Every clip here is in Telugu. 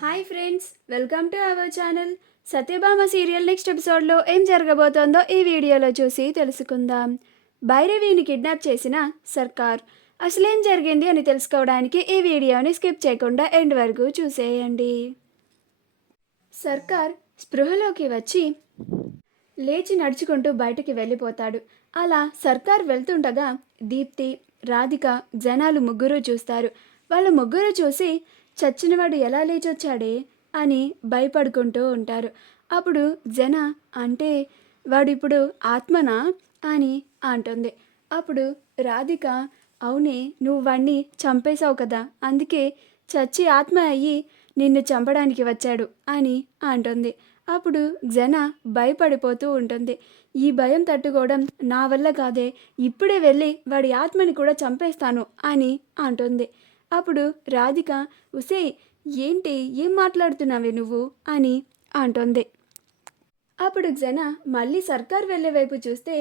Hi friends, welcome to our channel. Satyabhama serial next ఎపిసోడ్లో ఏం జరగబోతోందో ఈ వీడియోలో చూసి తెలుసుకుందాం. భైరవిని కిడ్నాప్ చేసిన సర్కార్ అసలేం జరిగింది అని తెలుసుకోవడానికి ఈ వీడియోని స్కిప్ చేయకుండా ఎండ్ వరకు చూసేయండి. సర్కార్ స్పృహలోకి వచ్చి లేచి నడుచుకుంటూ బయటికి వెళ్ళిపోతాడు. అలా సర్కార్ వెళ్తుండగా దీప్తి, రాధిక, జనాలు ముగ్గురు చూస్తారు. వాళ్ళు ముగ్గురు చూసి చచ్చినవాడు ఎలా లేచొచ్చాడే అని భయపడుకుంటూ ఉంటారు. అప్పుడు జన అంటే వాడిప్పుడు ఆత్మనా అని అంటుంది. అప్పుడు రాధిక అవునే, నువ్వు వాణ్ణి చంపేశావు కదా, అందుకే చచ్చి ఆత్మ అయ్యి నిన్ను చంపడానికి వచ్చాడు అని అంటుంది. అప్పుడు జన భయపడిపోతూ ఉంటుంది. ఈ భయం తట్టుకోవడం నా వల్ల కాదే, ఇప్పుడే వెళ్ళి వాడి ఆత్మని కూడా చంపేస్తాను అని అంటుంది. అప్పుడు రాధిక ఉసే ఏంటి, ఏం మాట్లాడుతున్నావే నువ్వు అని అంటుంది. అప్పుడు జన మళ్ళీ సర్కార్ వెళ్ళే వైపు చూస్తే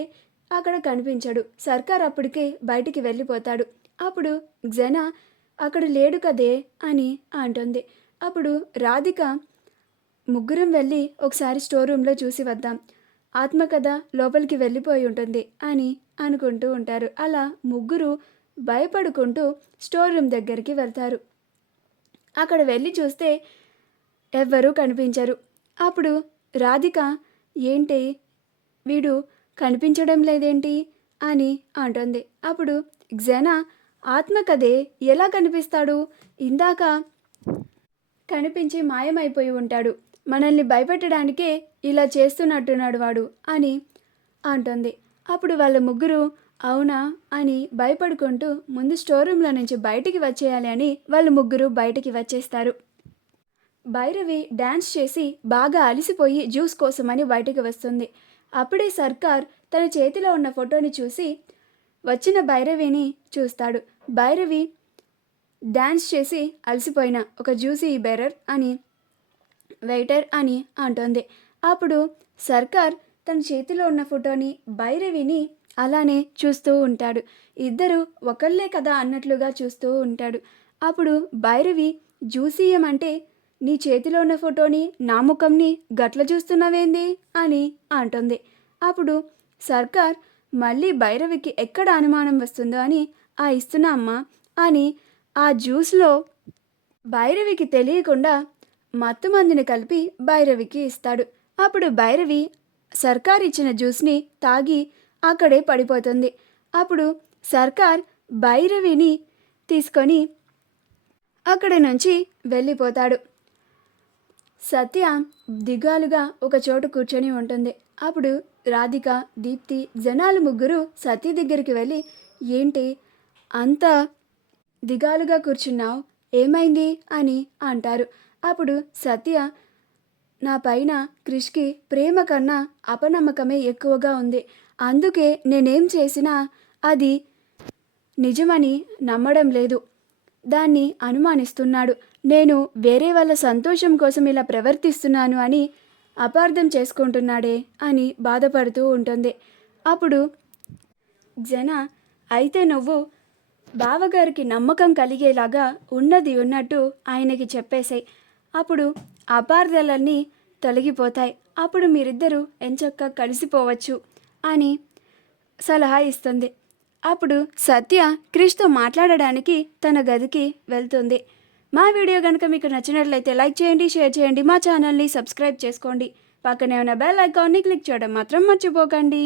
అక్కడ కనిపించడు. సర్కార్ అప్పటికే బయటికి వెళ్ళిపోతాడు. అప్పుడు జన అక్కడ లేడు కదే అని అంటుంది. అప్పుడు రాధిక ముగ్గురం వెళ్ళి ఒకసారి స్టోర్ రూమ్లో చూసి వద్దాం, ఆత్మ కదా లోపలికి వెళ్ళిపోయి ఉంటుంది అని అనుకుంటూ ఉంటారు. అలా ముగ్గురు భయపడుకుంటూ స్టోర్ రూమ్ దగ్గరికి వెళ్తారు. అక్కడ వెళ్ళి చూస్తే ఎవ్వరూ కనిపించరు. అప్పుడు రాధిక ఏంటి వీడు కనిపించడం లేదేంటి అని అంటుంది. అప్పుడు జన ఆత్మ కదే ఎలా కనిపిస్తాడు, ఇందాక కనిపించి మాయమైపోయి ఉంటాడు, మనల్ని భయపెట్టడానికే ఇలా చేస్తున్నట్టున్నాడు వాడు అని అంటుంది. అప్పుడు వాళ్ళ ముగ్గురు అవునా అని భయపడుకుంటూ ముందు స్టోర్ రూమ్లో నుంచి బయటికి వచ్చేయాలి అని వాళ్ళు ముగ్గురు బయటికి వచ్చేస్తారు. భైరవి డ్యాన్స్ చేసి బాగా అలిసిపోయి జ్యూస్ కోసమని బయటికి వస్తుంది. అప్పుడే సర్కార్ తన చేతిలో ఉన్న ఫోటోని చూసి వచ్చిన భైరవిని చూస్తాడు. భైరవి డ్యాన్స్ చేసి అలసిపోయిన ఒక జ్యూసీ బెరర్ అని వెయిటర్ అని అంటుంది. అప్పుడు సర్కార్ తన చేతిలో ఉన్న ఫోటోని భైరవిని అలానే చూస్తూ ఉంటాడు. ఇద్దరు ఒకళ్ళే కదా అన్నట్లుగా చూస్తూ ఉంటాడు. అప్పుడు భైరవి జ్యూసీయం అంటే నీ చేతిలో ఉన్న ఫోటోని నా ముఖంని గట్ల చూస్తున్నావేంది అని అంటుంది. అప్పుడు సర్కార్ మళ్ళీ భైరవికి ఎక్కడ అనుమానం వస్తుందో అని ఆ ఇస్తున్నా అమ్మా అని ఆ జ్యూస్లో భైరవికి తెలియకుండా మత్తు మందుని కలిపి భైరవికి ఇస్తాడు. అప్పుడు భైరవి సర్కార్ ఇచ్చిన జ్యూస్ని తాగి అక్కడే పడిపోతుంది. అప్పుడు సర్కార్ భైరవిని తీసుకొని అక్కడి నుంచి వెళ్ళిపోతాడు. సత్య దిగాలుగా ఒక చోటు కూర్చొని ఉంటుంది. అప్పుడు రాధిక, దీప్తి, జనాలు ముగ్గురు సత్య దగ్గరికి వెళ్ళి ఏంటి అంత దిగాలుగా కూర్చున్నావు, ఏమైంది అని అంటారు. అప్పుడు సత్య నా పైన క్రిష్కి ప్రేమ కన్నా అపనమ్మకమే ఎక్కువగా ఉంది, అందుకే నేనేం చేసినా అది నిజమని నమ్మడం లేదు, దాన్ని అనుమానిస్తున్నాడు, నేను వేరే వాళ్ళ సంతోషం కోసం ఇలా ప్రవర్తిస్తున్నాను అని అపార్థం చేసుకుంటున్నాడే అని బాధపడుతూ ఉంటుంది. అప్పుడు జన అయితే నువ్వు బావగారికి నమ్మకం కలిగేలాగా ఉన్నది ఉన్నట్టు ఆయనకి చెప్పేశాయి, అప్పుడు అపార్థాలన్నీ తొలగిపోతాయి, అప్పుడు మీరిద్దరూ ఎంచక్కా కలిసిపోవచ్చు అని సలహా ఇస్తుంది. అప్పుడు సత్య క్రిష్తో మాట్లాడడానికి తన గదికి వెళ్తుంది. మా వీడియో కనుక మీకు నచ్చినట్లయితే లైక్ చేయండి, షేర్ చేయండి, మా ఛానల్ని సబ్స్క్రైబ్ చేసుకోండి, పక్కనే ఉన్న బెల్ ఐకాన్ని క్లిక్ చేయడం మాత్రం మర్చిపోకండి.